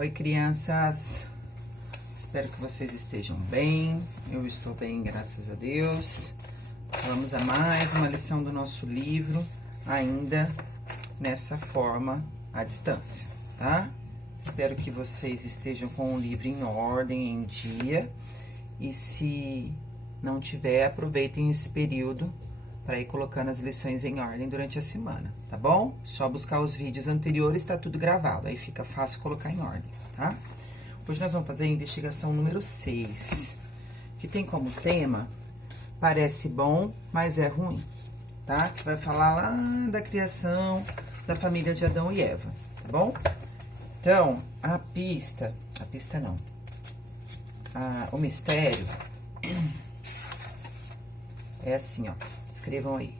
Oi, crianças. Espero que vocês estejam bem. Eu estou bem, graças a Deus. Vamos a mais uma lição do nosso livro, ainda nessa forma à distância, tá? Espero que vocês estejam com o livro em ordem, em dia. E se não tiver, aproveitem esse período para ir colocando as lições em ordem durante a semana, tá bom? Só buscar os vídeos anteriores, tá tudo gravado, aí fica fácil colocar em ordem, tá? Hoje nós vamos fazer a investigação número 6, que tem como tema, parece bom, mas é ruim, tá? Que vai falar lá da criação da família de Adão e Eva, tá bom? Então, o mistério é assim, ó, escrevam aí.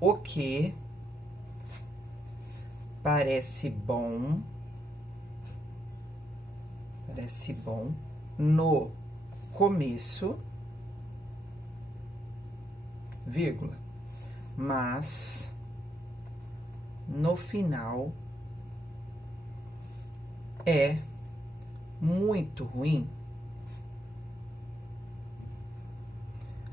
O que parece bom no começo, vírgula, mas no final é muito ruim.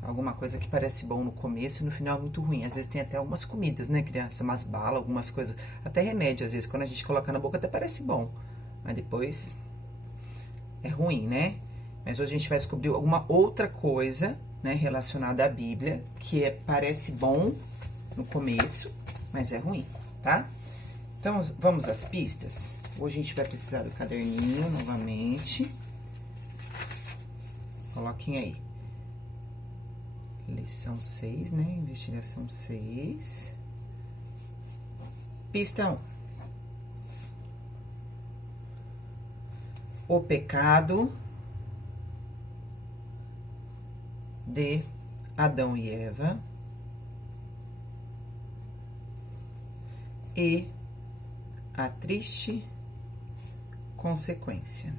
Alguma coisa que parece bom no começo e no final é muito ruim. Às vezes tem até algumas comidas, né, criança? Umas balas, algumas coisas. Até remédio, às vezes, quando a gente coloca na boca até parece bom. Mas depois é ruim, né? Mas hoje a gente vai descobrir alguma outra coisa, né, relacionada à Bíblia, que parece bom no começo, mas é ruim, tá? Então, vamos às pistas? Hoje a gente vai precisar do caderninho novamente. Coloquem aí. Lição 6, né? Investigação 6. Pista 1. O pecado de Adão e Eva e a triste consequência.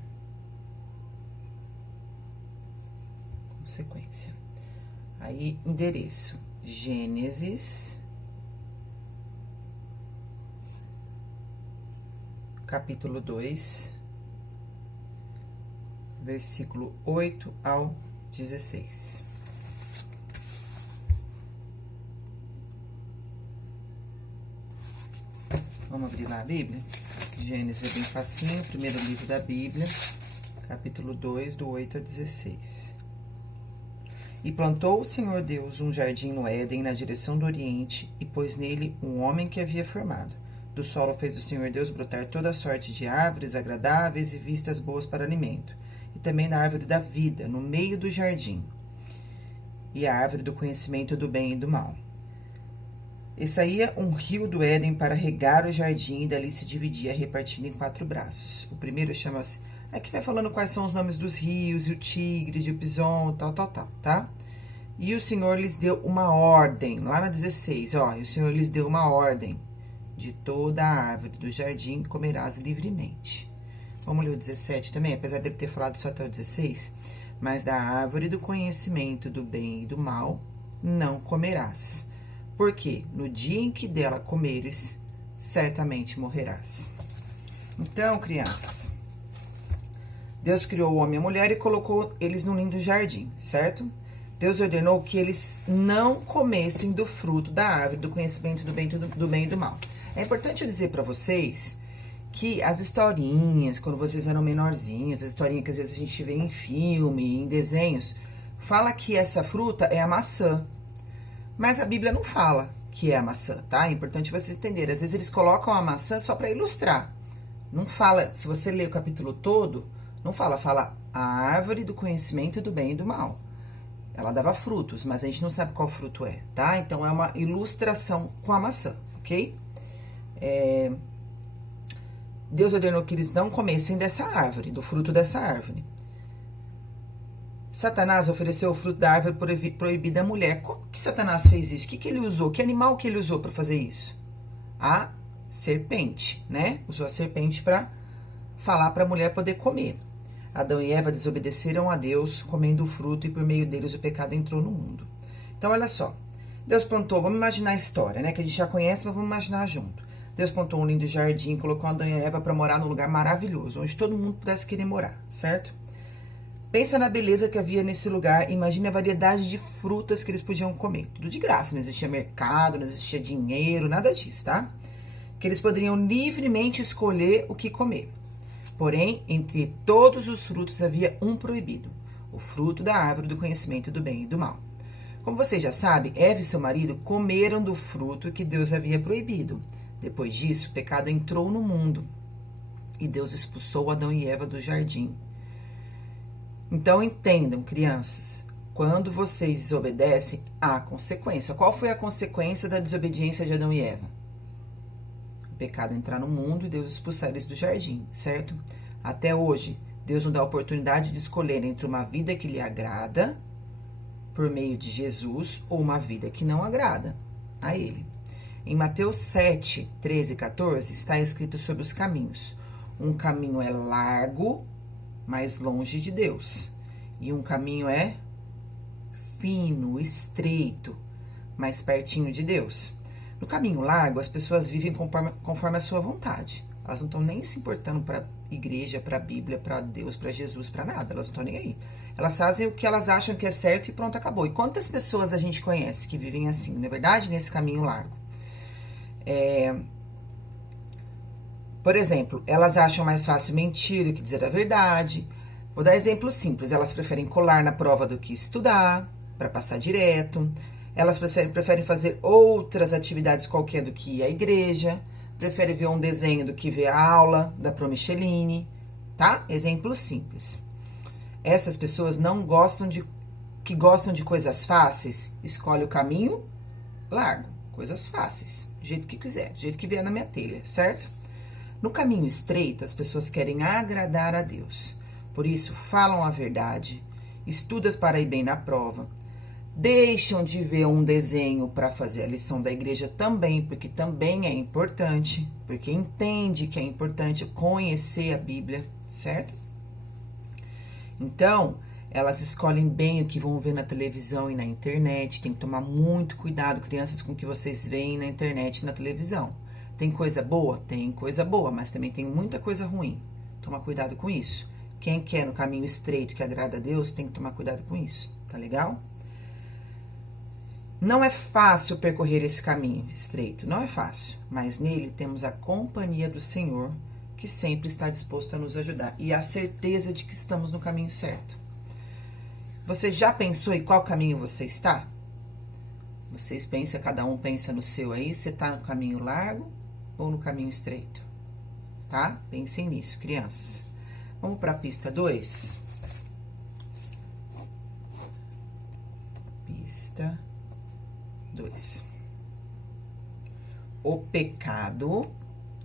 Aí, endereço, Gênesis, capítulo 2, versículo 8 ao 16. Vamos abrir lá a Bíblia? Gênesis é bem facinho, primeiro livro da Bíblia, capítulo 2, do 8 ao 16. E plantou o Senhor Deus um jardim no Éden, na direção do Oriente, e pôs nele um homem que havia formado. Do solo fez o Senhor Deus brotar toda sorte de árvores agradáveis e vistas boas para alimento, e também na árvore da vida, no meio do jardim, e a árvore do conhecimento do bem e do mal. E saía um rio do Éden para regar o jardim, e dali se dividia, repartido em 4 braços. O primeiro chama-se... Aqui vai falando quais são os nomes dos rios, e o Tigres, e o Pison, tal, tá? E o Senhor lhes deu uma ordem, lá na 16, ó. E o Senhor lhes deu uma ordem. De toda a árvore do jardim comerás livremente. Vamos ler o 17 também, apesar dele ter falado só até o 16. Mas da árvore do conhecimento do bem e do mal não comerás. Porque no dia em que dela comeres, certamente morrerás. Então, crianças... Deus criou o homem e a mulher e colocou eles num lindo jardim, certo? Deus ordenou que eles não comessem do fruto da árvore do conhecimento do bem e do mal. É importante eu dizer para vocês que as historinhas, quando vocês eram menorzinhos, as historinhas que às vezes a gente vê em filme, em desenhos, fala que essa fruta é a maçã. Mas a Bíblia não fala que é a maçã, tá? É importante vocês entenderem. Às vezes eles colocam a maçã só para ilustrar. Não fala, se você ler o capítulo todo... Não fala a árvore do conhecimento do bem e do mal. Ela dava frutos, mas a gente não sabe qual fruto é, tá? Então, é uma ilustração com a maçã, ok? Deus ordenou que eles não comessem dessa árvore, do fruto dessa árvore. Satanás ofereceu o fruto da árvore proibida à mulher. Como que Satanás fez isso? O que ele usou? Que animal que ele usou para fazer isso? A serpente, né? Usou a serpente para falar para a mulher poder comer. Adão e Eva desobedeceram a Deus, comendo o fruto, e por meio deles o pecado entrou no mundo. Então, olha só. Deus plantou, vamos imaginar a história, né? Que a gente já conhece, mas vamos imaginar junto. Deus plantou um lindo jardim, colocou Adão e Eva para morar num lugar maravilhoso, onde todo mundo pudesse querer morar, certo? Pensa na beleza que havia nesse lugar, imagine a variedade de frutas que eles podiam comer. Tudo de graça, não existia mercado, não existia dinheiro, nada disso, tá? Que eles poderiam livremente escolher o que comer. Porém, entre todos os frutos havia um proibido, o fruto da árvore do conhecimento do bem e do mal. Como vocês já sabem, Eva e seu marido comeram do fruto que Deus havia proibido. Depois disso, o pecado entrou no mundo e Deus expulsou Adão e Eva do jardim. Então entendam, crianças, quando vocês desobedecem, há consequência. Qual foi a consequência da desobediência de Adão e Eva? O pecado entrar no mundo e Deus expulsar eles do jardim, certo? Até hoje, Deus nos dá a oportunidade de escolher entre uma vida que lhe agrada, por meio de Jesus, ou uma vida que não agrada a Ele. Em Mateus 7, 13 e 14, está escrito sobre os caminhos. Um caminho é largo, mais longe de Deus. E um caminho é fino, estreito, mais pertinho de Deus. No caminho largo, as pessoas vivem conforme a sua vontade. Elas não estão nem se importando para igreja, para a Bíblia, para Deus, para Jesus, para nada. Elas não estão nem aí. Elas fazem o que elas acham que é certo e pronto, acabou. E quantas pessoas a gente conhece que vivem assim, não é verdade? Nesse caminho largo. Por exemplo, elas acham mais fácil mentir do que dizer a verdade. Vou dar exemplo simples. Elas preferem colar na prova do que estudar, para passar direto. Elas preferem fazer outras atividades qualquer do que ir à igreja. Preferem ver um desenho do que ver a aula da Pro Micheline, tá? Exemplo simples. Essas pessoas que gostam de coisas fáceis, escolhem o caminho largo, coisas fáceis, do jeito que quiser, do jeito que vier na minha telha, certo? No caminho estreito, as pessoas querem agradar a Deus. Por isso, falam a verdade, estudam para ir bem na prova, deixam de ver um desenho para fazer a lição da igreja também, porque também é importante, porque entende que é importante conhecer a Bíblia, certo? Então, elas escolhem bem o que vão ver na televisão e na internet. Tem que tomar muito cuidado, crianças, com o que vocês veem na internet e na televisão. Tem coisa boa? Tem coisa boa, mas também tem muita coisa ruim. Toma cuidado com isso. Quem quer no caminho estreito que agrada a Deus, tem que tomar cuidado com isso, tá legal? Não é fácil percorrer esse caminho estreito, não é fácil, mas nele temos a companhia do Senhor, que sempre está disposto a nos ajudar, e a certeza de que estamos no caminho certo. Você já pensou em qual caminho você está? Vocês pensam, cada um pensa no seu aí, você está no caminho largo ou no caminho estreito? Tá? Pensem nisso, crianças. Vamos para a pista 2? Pista 2. O pecado,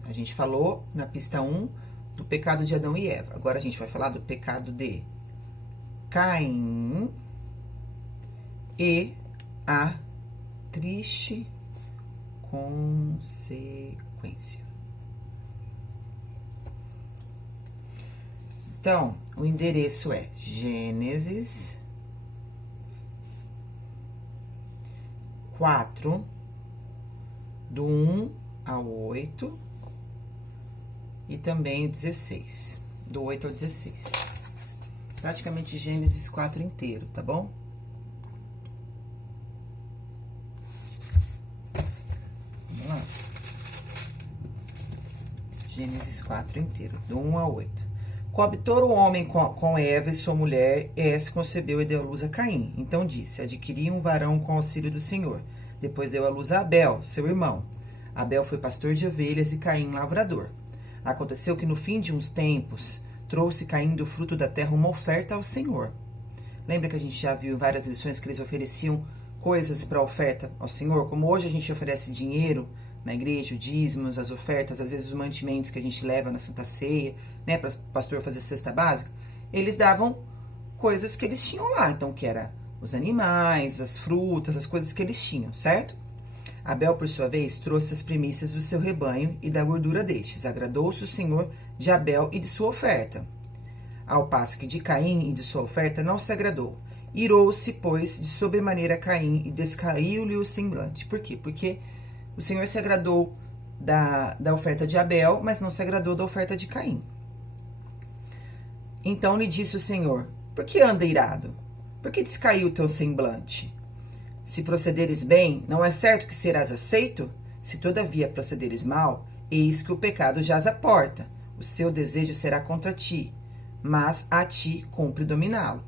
a gente falou na pista 1 do pecado de Adão e Eva. Agora a gente vai falar do pecado de Caim e a triste consequência. Então, o endereço é Gênesis 4, do 1 ao 8, e também o 16, do 8 ao 16. Praticamente Gênesis 4 inteiro, tá bom? Vamos lá. Gênesis 4 inteiro, do 1 ao 8. Coabitou o homem com Eva e sua mulher, e essa concebeu e deu à luz a Caim. Então disse, adquiri um varão com auxílio do Senhor. Depois deu à luz a Abel, seu irmão. Abel foi pastor de ovelhas e Caim lavrador. Aconteceu que no fim de uns tempos, trouxe Caim do fruto da terra uma oferta ao Senhor. Lembra que a gente já viu em várias lições que eles ofereciam coisas para oferta ao Senhor? Como hoje a gente oferece dinheiro na igreja, o dízimos, as ofertas, às vezes os mantimentos que a gente leva na Santa Ceia, né, para o pastor fazer cesta básica, eles davam coisas que eles tinham lá, então que era os animais, as frutas, as coisas que eles tinham, certo? Abel, por sua vez, trouxe as primícias do seu rebanho e da gordura destes. Agradou-se o Senhor de Abel e de sua oferta. Ao passo que de Caim e de sua oferta não se agradou. Irou-se, pois, de sobremaneira Caim e descaiu-lhe o semblante. Por quê? Porque o Senhor se agradou da oferta de Abel, mas não se agradou da oferta de Caim. Então lhe disse o Senhor: por que anda irado? Por que descaiu o teu semblante? Se procederes bem, não é certo que serás aceito? Se todavia procederes mal, eis que o pecado jaz à porta. O seu desejo será contra ti, mas a ti cumpre dominá-lo.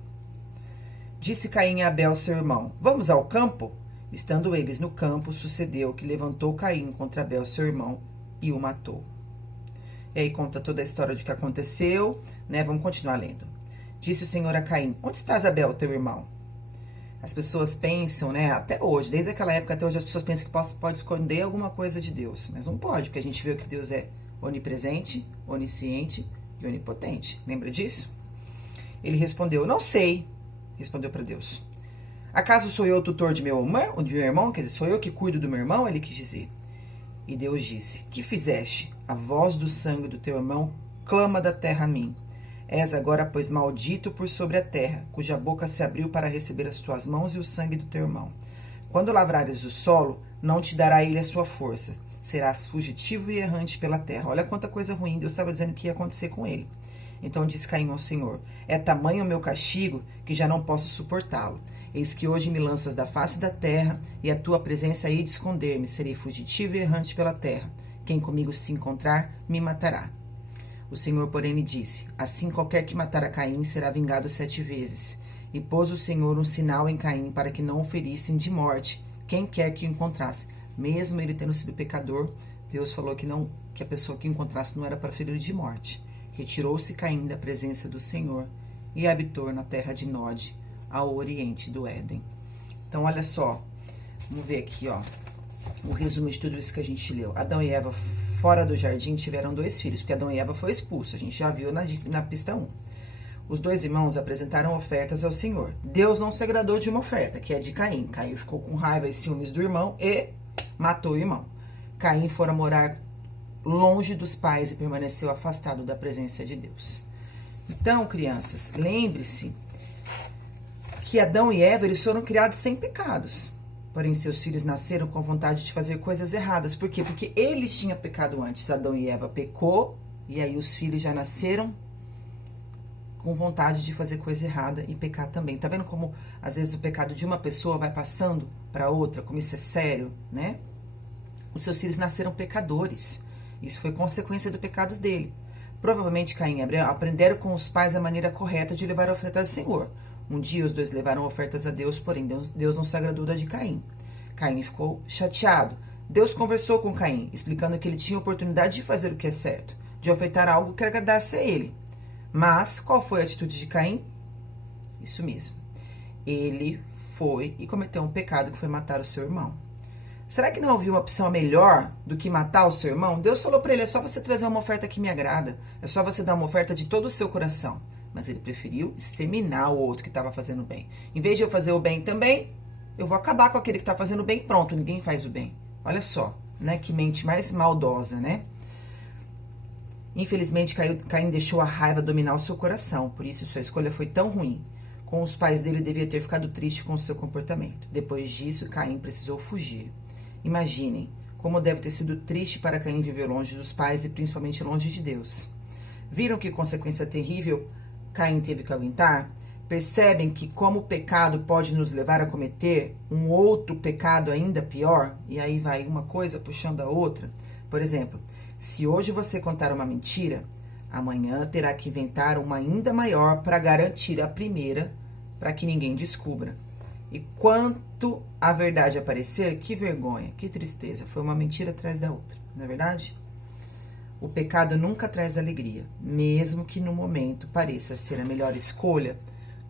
Disse Caim a Abel, seu irmão: vamos ao campo? Estando eles no campo, sucedeu que levantou Caim contra Abel, seu irmão, e o matou. E aí conta toda a história de que aconteceu, né? Vamos continuar lendo. Disse o Senhor a Caim: onde estás, Abel, teu irmão? As pessoas pensam, né, até hoje, desde aquela época até hoje, as pessoas pensam que pode esconder alguma coisa de Deus, mas não pode, porque a gente vê que Deus é onipresente, onisciente e onipotente. Lembra disso? Ele respondeu: não sei. Respondeu para Deus: acaso sou eu o tutor de meu irmão? Quer dizer, sou eu que cuido do meu irmão? Ele quis dizer. E Deus disse: que fizeste? A voz do sangue do teu irmão clama da terra a mim. És agora, pois, maldito por sobre a terra, cuja boca se abriu para receber as tuas mãos e o sangue do teu irmão. Quando lavrares o solo, não te dará ele a sua força. Serás fugitivo e errante pela terra. Olha quanta coisa ruim Deus estava dizendo que ia acontecer com ele. Então disse Caim ao Senhor: é tamanho o meu castigo que já não posso suportá-lo. Eis que hoje me lanças da face da terra, e a tua presença hei de esconder-me. Serei fugitivo e errante pela terra. Quem comigo se encontrar, me matará. O Senhor, porém, lhe disse: assim qualquer que matar a Caim será vingado 7 vezes. E pôs o Senhor um sinal em Caim para que não o ferissem de morte quem quer que o encontrasse. Mesmo ele tendo sido pecador, Deus falou que a pessoa que o encontrasse não era para ferir de morte. Retirou-se Caim da presença do Senhor e habitou na terra de Nod, ao oriente do Éden. Então, olha só, vamos ver aqui, ó, o resumo de tudo isso que a gente leu. Adão e Eva, fora do jardim, tiveram 2 filhos, porque Adão e Eva foi expulso, a gente já viu na pista 1. Os 2 irmãos apresentaram ofertas ao Senhor. Deus não se agradou de uma oferta, que é de Caim. Caim ficou com raiva e ciúmes do irmão e matou o irmão. Caim fora morar longe dos pais e permaneceu afastado da presença de Deus. Então, crianças, lembre-se que Adão e Eva, eles foram criados sem pecados. Porém, seus filhos nasceram com vontade de fazer coisas erradas. Por quê? Porque eles tinham pecado antes. Adão e Eva pecou, e aí os filhos já nasceram com vontade de fazer coisa errada e pecar também. Tá vendo como, às vezes, o pecado de uma pessoa vai passando para outra, como isso é sério, né? Os seus filhos nasceram pecadores. Isso foi consequência dos pecados dele. Provavelmente Caim e Abel aprenderam com os pais a maneira correta de levar ofertas ao Senhor. Um dia os 2 levaram ofertas a Deus, porém Deus não se agradou da de Caim. Caim ficou chateado. Deus conversou com Caim, explicando que ele tinha oportunidade de fazer o que é certo, de ofertar algo que agradasse a ele. Mas qual foi a atitude de Caim? Isso mesmo. Ele foi e cometeu um pecado que foi matar o seu irmão. Será que não havia uma opção melhor do que matar o seu irmão? Deus falou para ele: é só você trazer uma oferta que me agrada. É só você dar uma oferta de todo o seu coração. Mas ele preferiu exterminar o outro que estava fazendo bem. Em vez de eu fazer o bem também, eu vou acabar com aquele que está fazendo o bem. Pronto, ninguém faz o bem. Olha só, né? Que mente mais maldosa, né? Infelizmente, Caim deixou a raiva dominar o seu coração. Por isso, sua escolha foi tão ruim. Com os pais dele, devia ter ficado triste com o seu comportamento. Depois disso, Caim precisou fugir. Imaginem como deve ter sido triste para Caim viver longe dos pais e principalmente longe de Deus. Viram que consequência terrível Caim teve que aguentar? Percebem que como o pecado pode nos levar a cometer um outro pecado ainda pior? E aí vai uma coisa puxando a outra. Por exemplo, se hoje você contar uma mentira, amanhã terá que inventar uma ainda maior para garantir a primeira, para que ninguém descubra. E quanto a verdade aparecer, que vergonha, que tristeza. Foi uma mentira atrás da outra, não é verdade? O pecado nunca traz alegria, mesmo que no momento pareça ser a melhor escolha.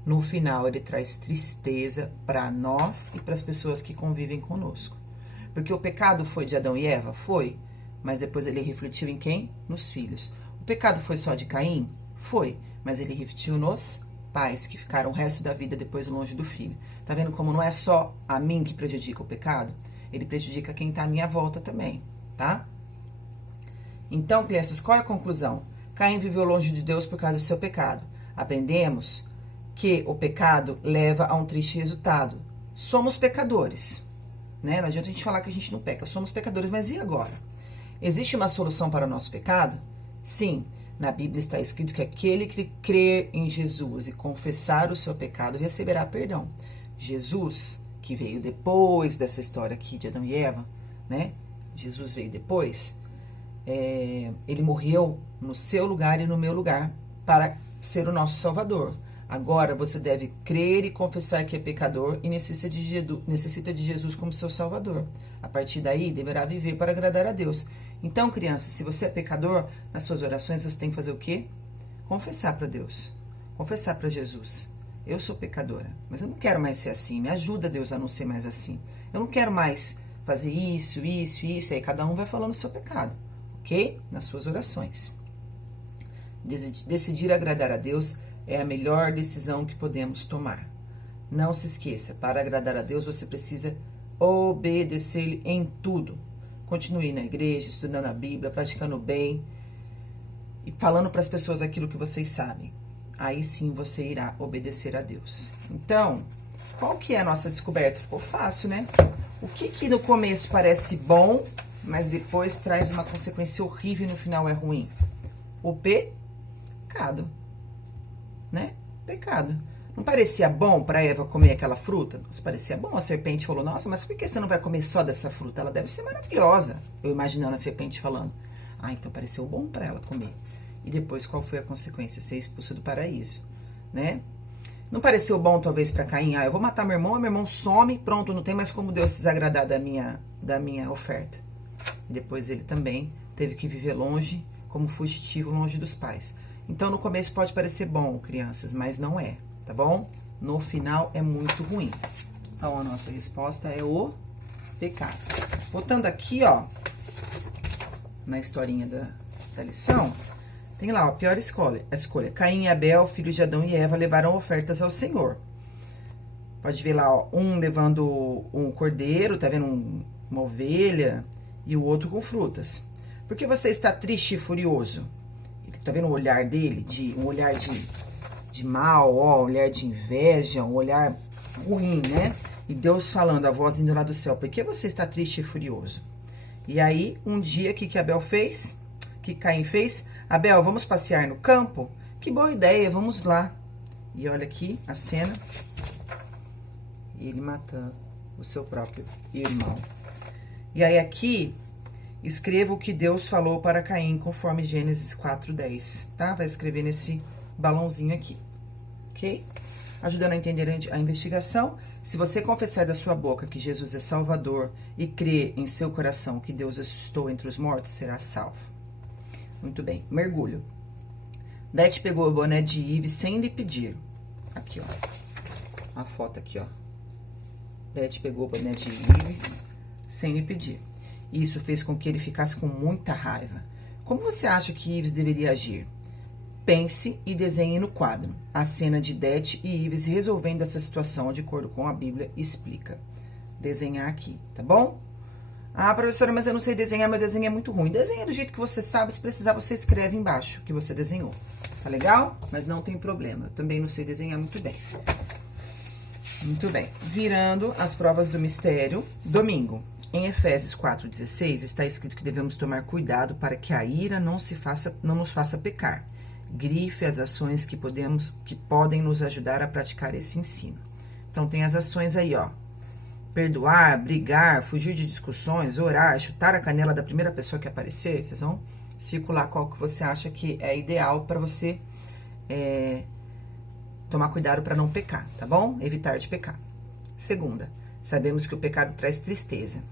No final, ele traz tristeza para nós e para as pessoas que convivem conosco. Porque o pecado foi de Adão e Eva? Foi. Mas depois ele refletiu em quem? Nos filhos. O pecado foi só de Caim? Foi. Mas ele refletiu nos pais, que ficaram o resto da vida depois longe do filho. Tá vendo como não é só a mim que prejudica o pecado? Ele prejudica quem tá à minha volta também, tá? Então, crianças, qual é a conclusão? Caim viveu longe de Deus por causa do seu pecado. Aprendemos que o pecado leva a um triste resultado. Somos pecadores, né? Não adianta a gente falar que a gente não peca. Somos pecadores, mas e agora? Existe uma solução para o nosso pecado? Sim, na Bíblia está escrito que aquele que crer em Jesus e confessar o seu pecado receberá perdão. Jesus, que veio depois dessa história aqui de Adão e Eva, né? Jesus veio depois. Ele morreu no seu lugar e no meu lugar para ser o nosso Salvador. Agora você deve crer e confessar que é pecador e necessita de Jesus como seu Salvador. A partir daí, deverá viver para agradar a Deus. Então, criança, se você é pecador, nas suas orações você tem que fazer o quê? Confessar para Deus. Confessar para Jesus. Eu sou pecadora, mas eu não quero mais ser assim. Me ajuda, Deus, a não ser mais assim. Eu não quero mais fazer isso. Aí cada um vai falando o seu pecado, ok? Nas suas orações. Decidir agradar a Deus é a melhor decisão que podemos tomar. Não se esqueça, para agradar a Deus você precisa obedecer-lhe em tudo. Continue na igreja, estudando a Bíblia, praticando bem e falando para as pessoas aquilo que vocês sabem. Aí sim você irá obedecer a Deus. Então, qual que é a nossa descoberta? Ficou fácil, né? O que no começo parece bom, mas depois traz uma consequência horrível e no final é ruim? O pecado, né? Pecado. Não parecia bom para Eva comer aquela fruta? Mas parecia bom. A serpente falou, nossa, mas por que você não vai comer só dessa fruta? Ela deve ser maravilhosa. Eu imaginando a serpente falando. Ah, então pareceu bom para ela comer. E depois, qual foi a consequência? Ser expulsa do paraíso, né? Não pareceu bom, talvez, para Caim? Ah, eu vou matar meu irmão some, pronto, não tem mais como Deus se desagradar da minha oferta. E depois ele também teve que viver longe, como fugitivo, longe dos pais. Então, no começo pode parecer bom, crianças, mas não é, tá bom? No final é muito ruim. Então, a nossa resposta é o pecado. Voltando aqui, ó, na historinha da lição, tem lá, ó, a pior escolha. Caim e Abel, filhos de Adão e Eva, levaram ofertas ao Senhor. Pode ver lá, ó, um levando um cordeiro, tá vendo? Uma ovelha, e o outro com frutas. Por que você está triste e furioso? Tá vendo o olhar dele? Um olhar de mal, ó, um olhar de inveja, um olhar ruim, né? E Deus falando, a voz indo lá do céu, por que você está triste e furioso? E aí, um dia, o que Abel fez? O que Caim fez? Abel, vamos passear no campo? Que boa ideia, vamos lá. E olha aqui a cena. Ele matando o seu próprio irmão. E aí aqui, escreva o que Deus falou para Caim, conforme Gênesis 4:10, tá? Vai escrever nesse balãozinho aqui, ok? Ajudando a entender a investigação. Se você confessar da sua boca que Jesus é Salvador e crer em seu coração que Deus ressuscitou entre os mortos, será salvo. Muito bem, mergulho. Det pegou o boné de Ives sem lhe pedir. Aqui, ó. A foto aqui, ó. Det pegou o boné de Ives sem lhe pedir. Isso fez com que ele ficasse com muita raiva. Como você acha que Ives deveria agir? Pense e desenhe no quadro a cena de Det e Ives resolvendo essa situação de acordo com a Bíblia explica. Desenhar aqui, tá bom? Ah, professora, mas eu não sei desenhar, meu desenho é muito ruim. Desenha do jeito que você sabe, se precisar você escreve embaixo que você desenhou. Tá legal? Mas não tem problema, eu também não sei desenhar muito bem. Muito bem. Virando as provas do mistério, domingo. Em Efésios 4:16 está escrito que devemos tomar cuidado para que a ira não nos faça pecar. Grife as ações que podem nos ajudar a praticar esse ensino. Então tem as ações aí, ó. Perdoar, brigar, fugir de discussões, orar, chutar a canela da primeira pessoa que aparecer. Vocês vão circular qual que você acha que é ideal para você tomar cuidado para não pecar, tá bom? Evitar de pecar. Segunda, sabemos que o pecado traz tristeza.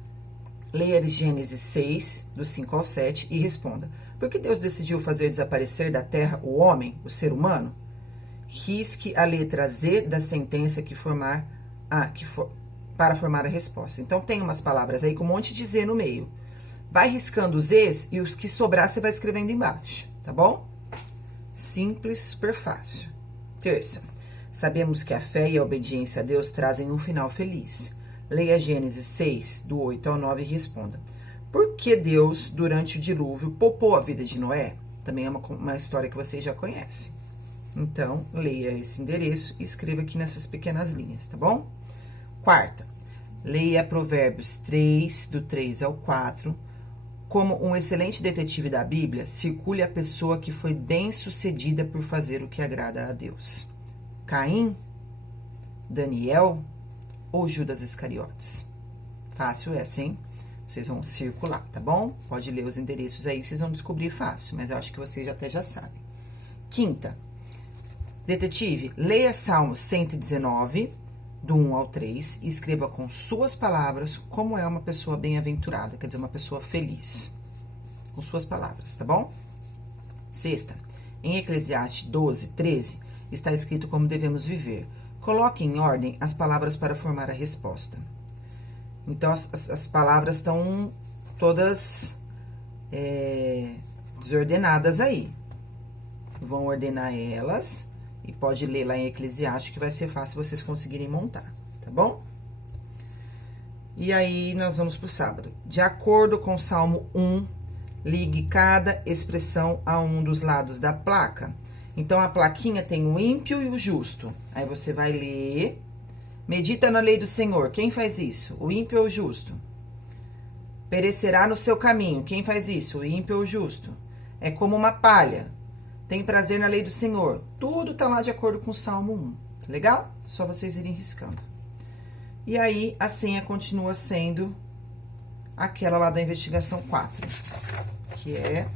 Leia Gênesis 6, do 5 ao 7, e responda. Por que Deus decidiu fazer desaparecer da terra o homem, o ser humano? Risque a letra Z da sentença para formar a resposta. Então, tem umas palavras aí com um monte de Z no meio. Vai riscando os Zs e os que sobrar você vai escrevendo embaixo, tá bom? Simples, super fácil. Terça, sabemos que a fé e a obediência a Deus trazem um final feliz. Leia Gênesis 6, do 8 ao 9 e responda. Por que Deus, durante o dilúvio, poupou a vida de Noé? Também é uma história que vocês já conhecem. Então, leia esse endereço e escreva aqui nessas pequenas linhas, tá bom? Quarta, leia Provérbios 3, do 3 ao 4, Como um excelente detetive da Bíblia, circule a pessoa que foi bem-sucedida por fazer o que agrada a Deus. Caim, Daniel ou Judas Iscariotes? Fácil essa, hein? Vocês vão circular, tá bom? Pode ler os endereços aí, vocês vão descobrir fácil, mas eu acho que vocês até já sabem. Quinta, detetive, leia Salmos 119, do 1 ao 3, e escreva com suas palavras como é uma pessoa bem-aventurada, quer dizer, uma pessoa feliz. Com suas palavras, tá bom? Sexta, em Eclesiastes 12, 13, está escrito como devemos viver. Coloque em ordem as palavras para formar a resposta. Então, as palavras estão todas desordenadas aí. Vão ordenar elas e pode ler lá em Eclesiastes que vai ser fácil vocês conseguirem montar, tá bom? E aí, nós vamos pro sábado. De acordo com o Salmo 1, ligue cada expressão a um dos lados da placa. Então, a plaquinha tem o ímpio e o justo. Aí, você vai ler... Medita na lei do Senhor. Quem faz isso? O ímpio ou o justo? Perecerá no seu caminho. Quem faz isso? O ímpio ou o justo? É como uma palha. Tem prazer na lei do Senhor. Tudo tá lá de acordo com o Salmo 1. Legal? Só vocês irem riscando. E aí, a senha continua sendo aquela lá da investigação 4. Que é...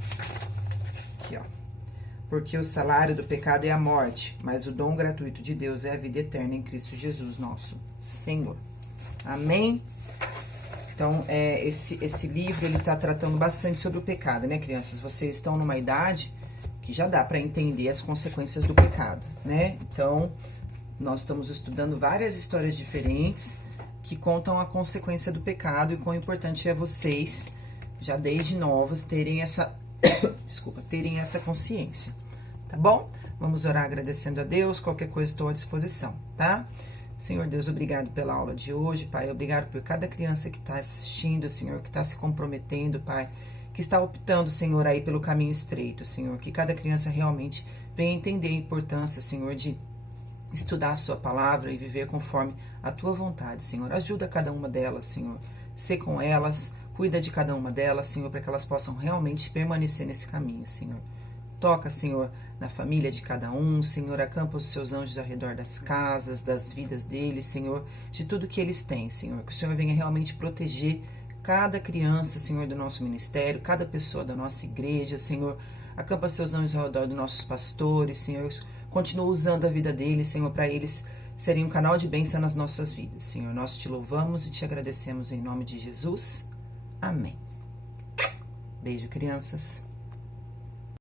Aqui, ó. Porque o salário do pecado é a morte, mas o dom gratuito de Deus é a vida eterna em Cristo Jesus, nosso Senhor. Amém? Então, esse livro, ele tá tratando bastante sobre o pecado, né, crianças? Vocês estão numa idade que já dá para entender as consequências do pecado, né? Então, nós estamos estudando várias histórias diferentes que contam a consequência do pecado e quão importante é vocês, já desde novos, terem essa... Desculpa, terem essa consciência, tá bom? Vamos orar agradecendo a Deus, qualquer coisa estou à disposição, tá? Senhor Deus, obrigado pela aula de hoje, Pai, obrigado por cada criança que está assistindo, Senhor, que está se comprometendo, Pai, que está optando, Senhor, aí pelo caminho estreito, Senhor, que cada criança realmente venha entender a importância, Senhor, de estudar a sua palavra e viver conforme a tua vontade, Senhor. Ajuda cada uma delas, Senhor, ser com elas, cuida de cada uma delas, Senhor, para que elas possam realmente permanecer nesse caminho, Senhor. Toca, Senhor, na família de cada um, Senhor, acampa os seus anjos ao redor das casas, das vidas deles, Senhor, de tudo que eles têm, Senhor. Que o Senhor venha realmente proteger cada criança, Senhor, do nosso ministério, cada pessoa da nossa igreja, Senhor. Acampa seus anjos ao redor dos nossos pastores, Senhor. Continua usando a vida deles, Senhor, para eles serem um canal de bênção nas nossas vidas, Senhor. Nós te louvamos e te agradecemos em nome de Jesus. Amém. Beijo, crianças.